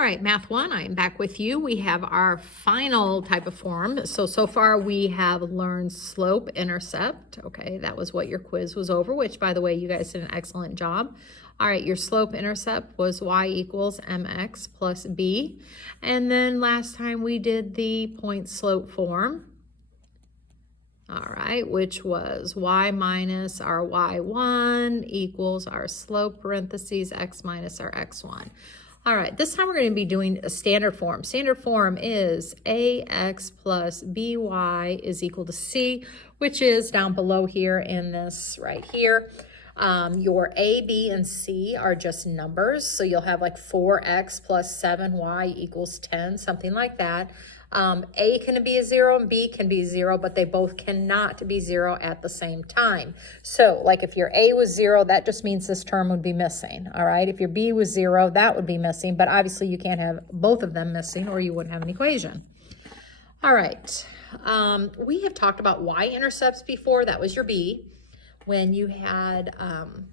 All right, Math 1, I am back with you. We have our final type of form. So far we have learned slope intercept. Okay, that was what your quiz was over, which by the way, you guys did an excellent job. All right, your slope intercept was y equals mx plus b. And then last time we did the point slope form. All right, which was y minus our y1 equals our slope parentheses x minus our x1. All right, this time we're going to be doing a standard form. Standard form is ax plus by is equal to c, which is down below here in this right here. Your a, b, and c are just numbers. So you'll have like 4x plus 7y equals 10, something like that. A can be a 0 and B can be 0, but they both cannot be 0 at the same time. So like if your A was 0, that just means this term would be missing. All right. If your B was 0, that would be missing, but obviously you can't have both of them missing or you wouldn't have an equation. All right. We have talked about y-intercepts before. That was your B. When you had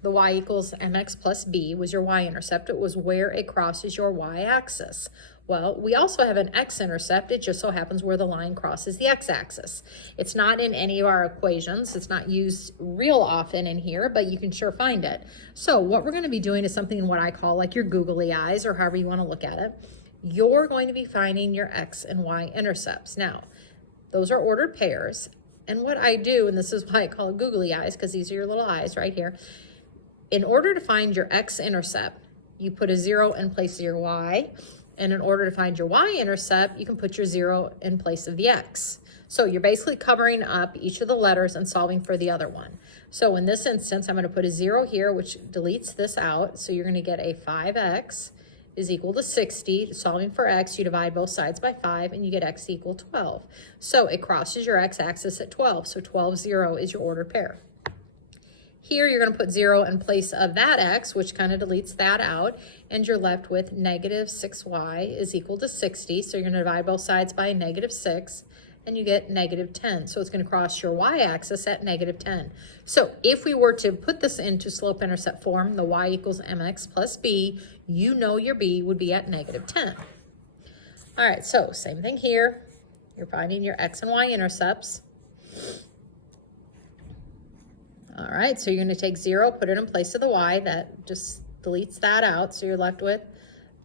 the y equals mx plus b was your y-intercept. It was where it crosses your y-axis. Well, we also have an x-intercept. It just so happens where the line crosses the x-axis. It's not in any of our equations. It's not used real often in here, but you can sure find it. So what we're going to be doing is something what I call like your googly eyes, or however you want to look at it. You're going to be finding your x and y intercepts. Now, those are ordered pairs. And what I do, and this is why I call it googly eyes, because these are your little eyes right here. In order to find your x-intercept, you put a 0 in place of your y. And in order to find your y-intercept, you can put your 0 in place of the x. So you're basically covering up each of the letters and solving for the other one. So in this instance, I'm going to put a 0 here, which deletes this out. So you're going to get a 5x is equal to 60. Solving for x, you divide both sides by 5, and you get x equal 12. So it crosses your x-axis at 12. So 12, 0 is your ordered pair. Here, you're going to put 0 in place of that x, which kind of deletes that out, and you're left with negative 6y is equal to 60. So you're going to divide both sides by negative 6, and you get negative 10. So it's going to cross your y-axis at negative 10. So if we were to put this into slope-intercept form, the y equals mx plus b, you know your b would be at negative 10. All right, so same thing here. You're finding your x and y intercepts. All right, so you're going to take 0, put it in place of the y. That just deletes that out. So you're left with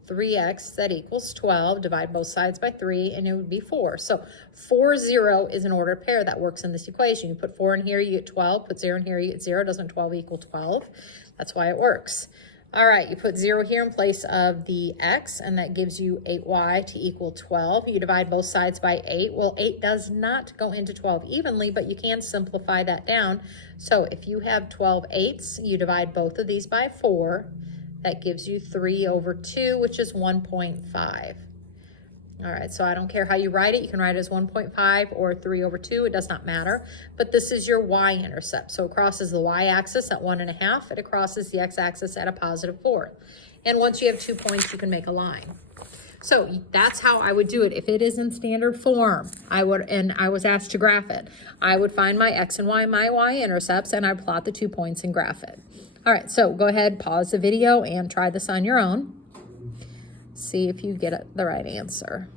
3x that equals 12. Divide both sides by 3, and it would be 4. So 4, 0 is an ordered pair that works in this equation. You put 4 in here, you get 12. Put 0 in here, you get 0. Doesn't 12 equal 12? That's why it works. All right, you put 0 here in place of the x, and that gives you 8y to equal 12. You divide both sides by 8. Well, 8 does not go into 12 evenly, but you can simplify that down. So if you have 12 eighths, you divide both of these by 4. That gives you 3 over 2, which is 1.5. All right, so I don't care how you write it. You can write it as 1.5 or 3 over 2. It does not matter. But this is your y-intercept. So it crosses the y-axis at 1.5. It crosses the x-axis at a positive 4. And once you have 2 points, you can make a line. So that's how I would do it. If it is in standard form, I was asked to graph it, I would find my x and my y-intercepts, and I'd plot the 2 points and graph it. All right, so go ahead, pause the video, and try this on your own. See if you get the right answer.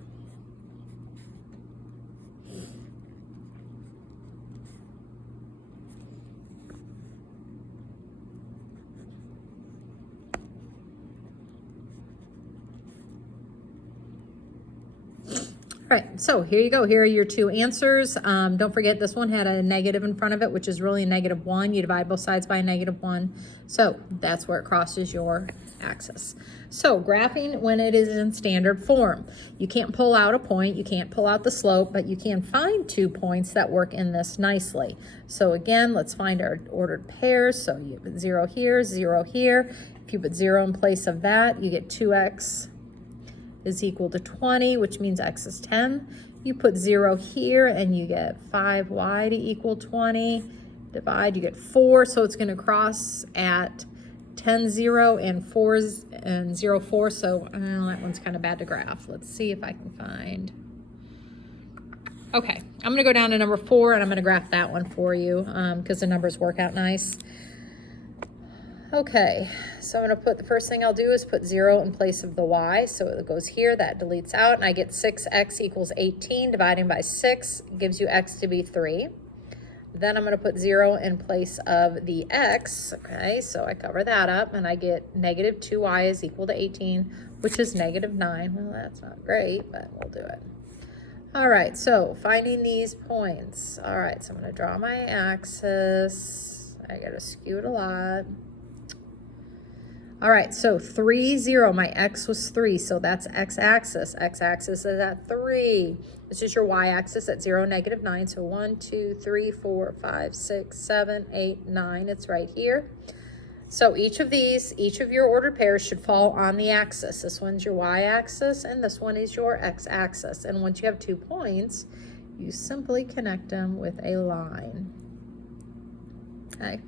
All right, so here you go. Here are your 2 answers. Don't forget this one had a negative in front of it, which is really a -1. You divide both sides by a -1. So that's where it crosses your axis. So graphing when it is in standard form. You can't pull out a point, you can't pull out the slope, but you can find 2 points that work in this nicely. So again, let's find our ordered pairs. So you put 0 here, 0 here. If you put 0 in place of that, you get 2x is equal to 20, which means x is 10. You put 0 here and you get 5y to equal 20. Divide, you get 4, so it's going to cross at 10, 0 and 4 and 0, 4. So that one's kind of bad to graph. Let's see if I can find. Okay, I'm going to go down to number 4 and I'm going to graph that one for you because the numbers work out nice. Okay, so I'm going to put, the first thing I'll do is put 0 in place of the y. So it goes here, that deletes out, and I get 6x equals 18. Dividing by 6 gives you x to be 3. Then I'm going to put 0 in place of the x. Okay, so I cover that up, and I get negative 2y is equal to 18, which is negative 9. Well, that's not great, but we'll do it. All right, so finding these points. All right, so I'm going to draw my axis. I got to skew it a lot. All right, so 3, 0, my x was 3, so that's x-axis. X-axis is at 3. This is your y-axis at 0, negative 9. So 1, 2, 3, 4, 5, 6, 7, 8, 9. It's right here. So each of these, each of your ordered pairs should fall on the axis. This one's your y-axis, and this one is your x-axis. And once you have 2 points, you simply connect them with a line. Okay,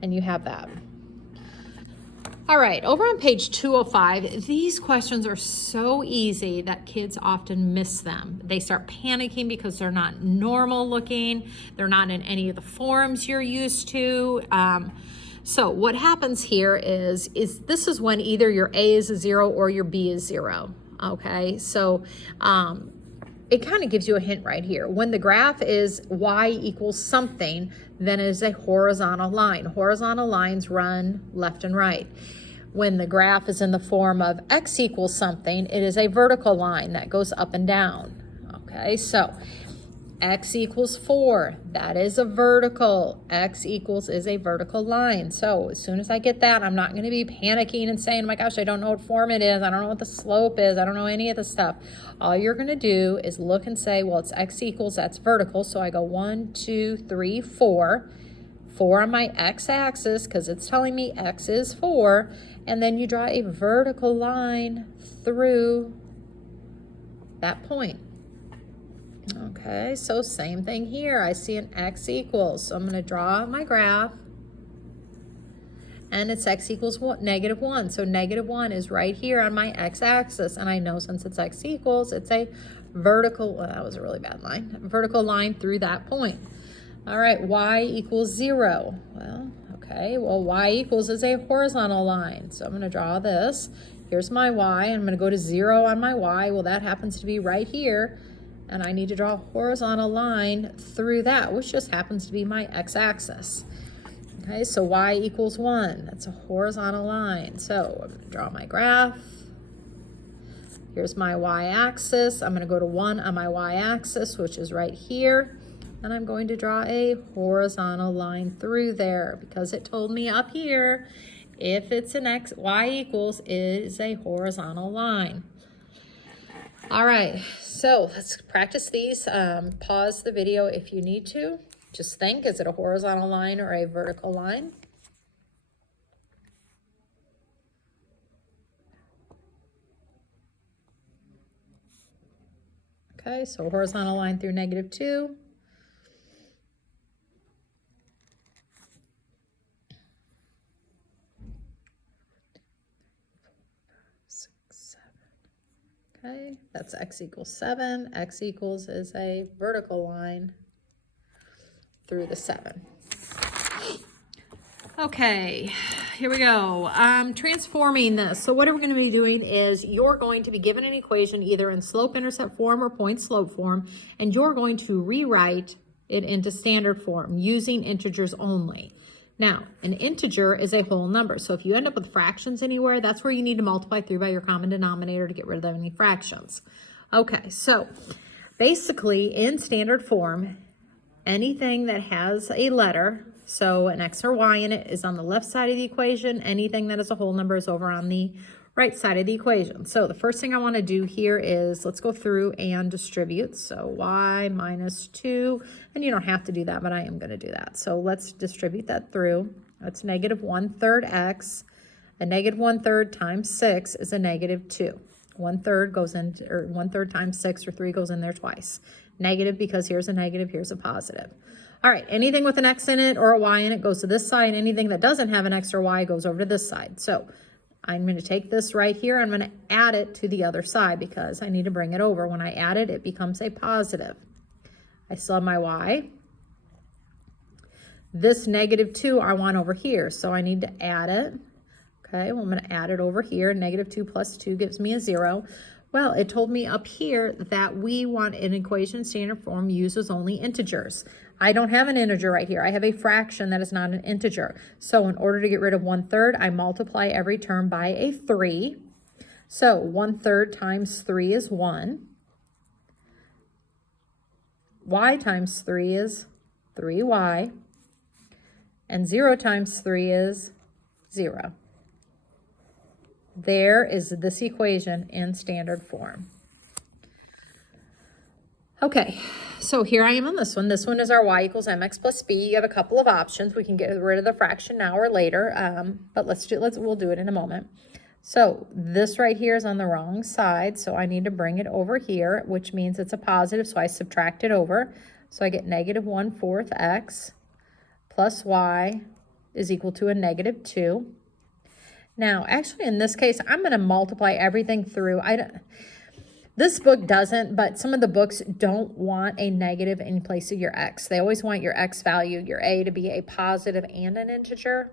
and you have that. All right, over on page 205, these questions are so easy that kids often miss them. They start panicking because they're not normal looking. They're not in any of the forms you're used to. So what happens here is this is when either your A is a 0 or your B is 0. Okay, so it kind of gives you a hint right here. When the graph is y equals something, then it is a horizontal line. Horizontal lines run left and right. When the graph is in the form of x equals something, it is a vertical line that goes up and down. Okay, so x equals 4, that is a vertical. X equals is a vertical line. So as soon as I get that, I'm not going to be panicking and saying, oh my gosh, I don't know what form it is. I don't know what the slope is. I don't know any of the stuff. All you're going to do is look and say, well, it's x equals, that's vertical. So I go 1, 2, 3, 4. 4 on my x-axis because it's telling me x is 4. And then you draw a vertical line through that point. Okay, so same thing here. I see an x equals. So I'm going to draw my graph. And it's x equals what? Negative 1. So negative 1 is right here on my x-axis. And I know since it's x equals, it's a vertical, well, that was a really bad line, vertical line through that point. All right, y equals 0. Well, okay, well, y equals is a horizontal line. So I'm going to draw this. Here's my y. I'm going to go to 0 on my y. Well, that happens to be right here. And I need to draw a horizontal line through that, which just happens to be my x-axis. Okay, so y equals 1. That's a horizontal line. So I'm going to draw my graph. Here's my y-axis. I'm going to go to 1 on my y-axis, which is right here. And I'm going to draw a horizontal line through there because it told me up here, if it's an x, y equals is a horizontal line. All right, so let's practice these. Pause the video if you need to. Just think, is it a horizontal line or a vertical line? Okay, so horizontal line through negative 2. Okay, that's x equals 7. X equals is a vertical line through the 7. Okay, here we go. Transforming this. So what we're going to be doing is you're going to be given an equation either in slope-intercept form or point-slope form, and you're going to rewrite it into standard form using integers only. Now, an integer is a whole number. So if you end up with fractions anywhere, that's where you need to multiply through by your common denominator to get rid of any fractions. Okay, so basically in standard form, anything that has a letter, so an x or y in it, is on the left side of the equation. Anything that is a whole number is over on the right side of the equation. So the first thing I want to do here is let's go through and distribute. So y minus 2, and you don't have to do that, but I am going to do that. So let's distribute that through. That's negative 1/3 x. A negative 1/3 times 6 is a negative 2. 1/3 goes in, or 1/3 times 6 or 3 goes in there twice. Negative because here's a negative, here's a positive. All right, anything with an x in it or a y in it goes to this side. Anything that doesn't have an x or y goes over to this side. So I'm going to take this right here. I'm going to add it to the other side because I need to bring it over. When I add it, it becomes a positive. I still have my y. This negative 2 I want over here, so I need to add it Okay, well, I'm going to add it over here. Negative 2 plus 2 gives me a 0. Well, it told me up here that we want an equation standard form uses only integers. I don't have an integer right here. I have a fraction that is not an integer. So in order to get rid of 1/3, I multiply every term by a 3. So 1/3 times 3 is 1. Y times 3 is 3y. And 0 times 3 is 0. There is this equation in standard form. Okay, so here I am on this one. This one is our y equals mx plus b. You have a couple of options. We can get rid of the fraction now or later, but we'll do it in a moment. So this right here is on the wrong side, so I need to bring it over here, which means it's a positive, so I subtract it over. So I get negative 1/4 x plus y is equal to a negative 2. Now, actually, in this case, I'm going to multiply everything through. This book doesn't, but some of the books don't want a negative in place of your x. They always want your x value, your a, to be a positive and an integer.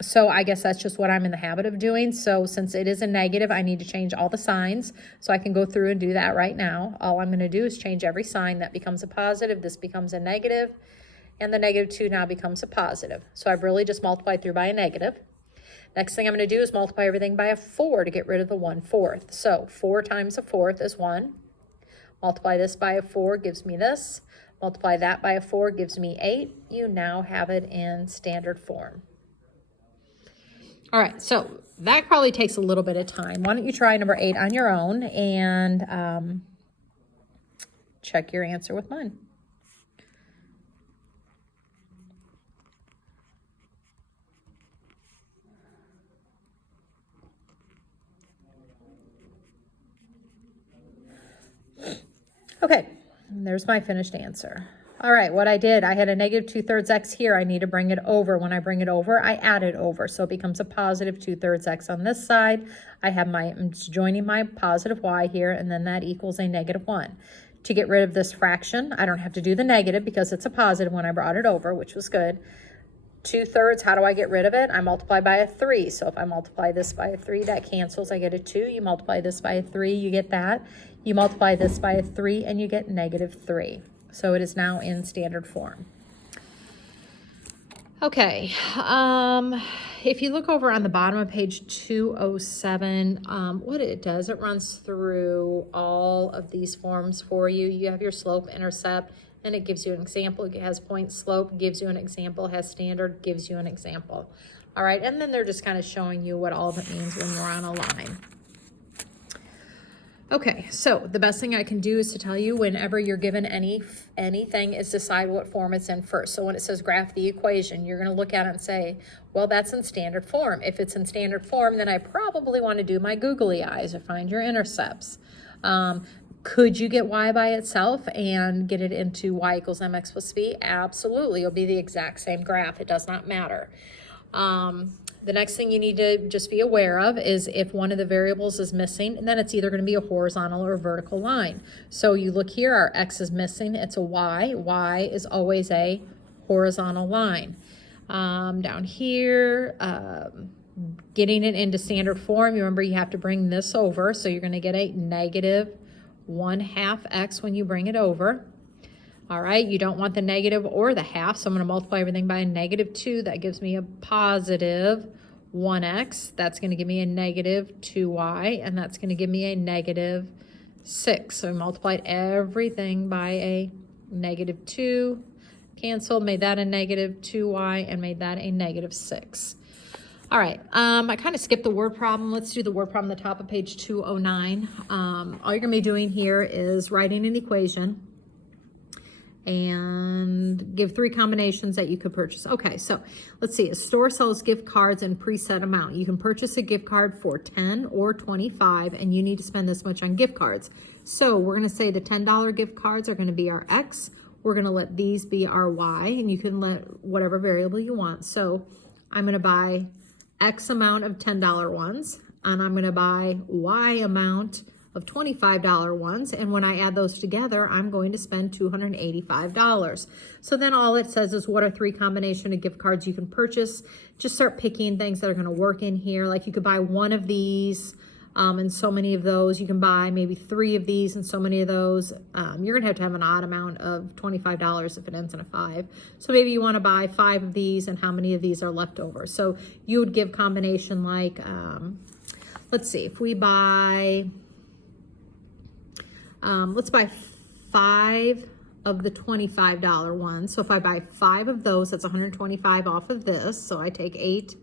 So I guess that's just what I'm in the habit of doing. So since it is a negative, I need to change all the signs. So I can go through and do that right now. All I'm going to do is change every sign. That becomes a positive. This becomes a negative. And the negative 2 now becomes a positive. So I've really just multiplied through by a negative. Next thing I'm going to do is multiply everything by a 4 to get rid of the 1/4. So 4 times a 4th is 1. Multiply this by a 4 gives me this. Multiply that by a 4 gives me 8. You now have it in standard form. All right, so that probably takes a little bit of time. Why don't you try number 8 on your own and check your answer with mine. Okay, and there's my finished answer. All right, what I did, I had a negative 2/3 x here. I need to bring it over. When I bring it over, I add it over. So it becomes a positive 2/3 x on this side. I'm joining my positive y here, and then that equals a negative 1. To get rid of this fraction, I don't have to do the negative because it's a positive when I brought it over, which was good. 2/3, how do I get rid of it? I multiply by a 3. So if I multiply this by a 3, that cancels. I get a 2. You multiply this by a 3, you get that. You multiply this by a 3, and you get negative 3. So it is now in standard form. Okay, if you look over on the bottom of page 207, what it does, it runs through all of these forms for you. You have your slope, intercept, and it gives you an example. It has point, slope, gives you an example, has standard, gives you an example. All right, and then they're just kind of showing you what all of it means when you're on a line. Okay, so the best thing I can do is to tell you whenever you're given anything is decide what form it's in first. So when it says graph the equation, you're going to look at it and say, well, that's in standard form. If it's in standard form, then I probably want to do my googly eyes or find your intercepts. Could you get y by itself and get it into y equals mx plus b? Absolutely. It'll be the exact same graph. It does not matter. The next thing you need to just be aware of is if one of the variables is missing, then it's either going to be a horizontal or a vertical line. So you look here, our x is missing. It's a y. Y is always a horizontal line. Down here, getting it into standard form, you remember you have to bring this over. So you're going to get a negative 1/2 x when you bring it over. All right, you don't want the negative or the half, so I'm going to multiply everything by a negative 2. That gives me a positive 1x. That's going to give me a negative 2y, and that's going to give me a negative 6. So I multiplied everything by a negative 2, canceled, made that a negative 2y, and made that a negative 6. All right, I kind of skipped the word problem. Let's do the word problem at the top of page 209. All you're going to be doing here is writing an equation and give 3 combinations that you could purchase. Okay, so let's see. A store sells gift cards in preset amount. You can purchase a gift card for $10 or $25, and you need to spend this much on gift cards. So we're going to say the $10 gift cards are going to be our X. We're going to let these be our Y, and you can let whatever variable you want. So I'm going to buy X amount of $10 ones, and I'm going to buy Y amount of $25 ones. And when I add those together, I'm going to spend $285. So then all it says is what are 3 combination of gift cards you can purchase. Just start picking things that are going to work in here. Like you could buy 1 of these and so many of those. You can buy maybe 3 of these and so many of those. You're going to have an odd amount of $25 if it ends in a 5. So maybe you want to buy 5 of these, and how many of these are left over. So you would give combination like, let's see, if we buy, let's buy 5 of the $25 ones. So if I buy 5 of those, that's $125 off of this. So I take 8,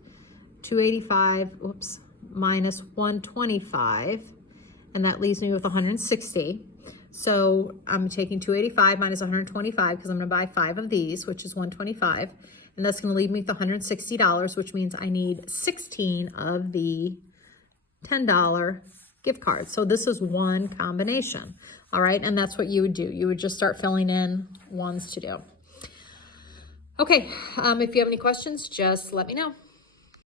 285, whoops, minus 125, and that leaves me with 160. So I'm taking 285 minus 125 because I'm going to buy 5 of these, which is 125, and that's going to leave me with $160, which means I need 16 of the $10 gift cards. So this is one combination. All right, and that's what you would do. You would just start filling in ones to do. Okay, if you have any questions, just let me know.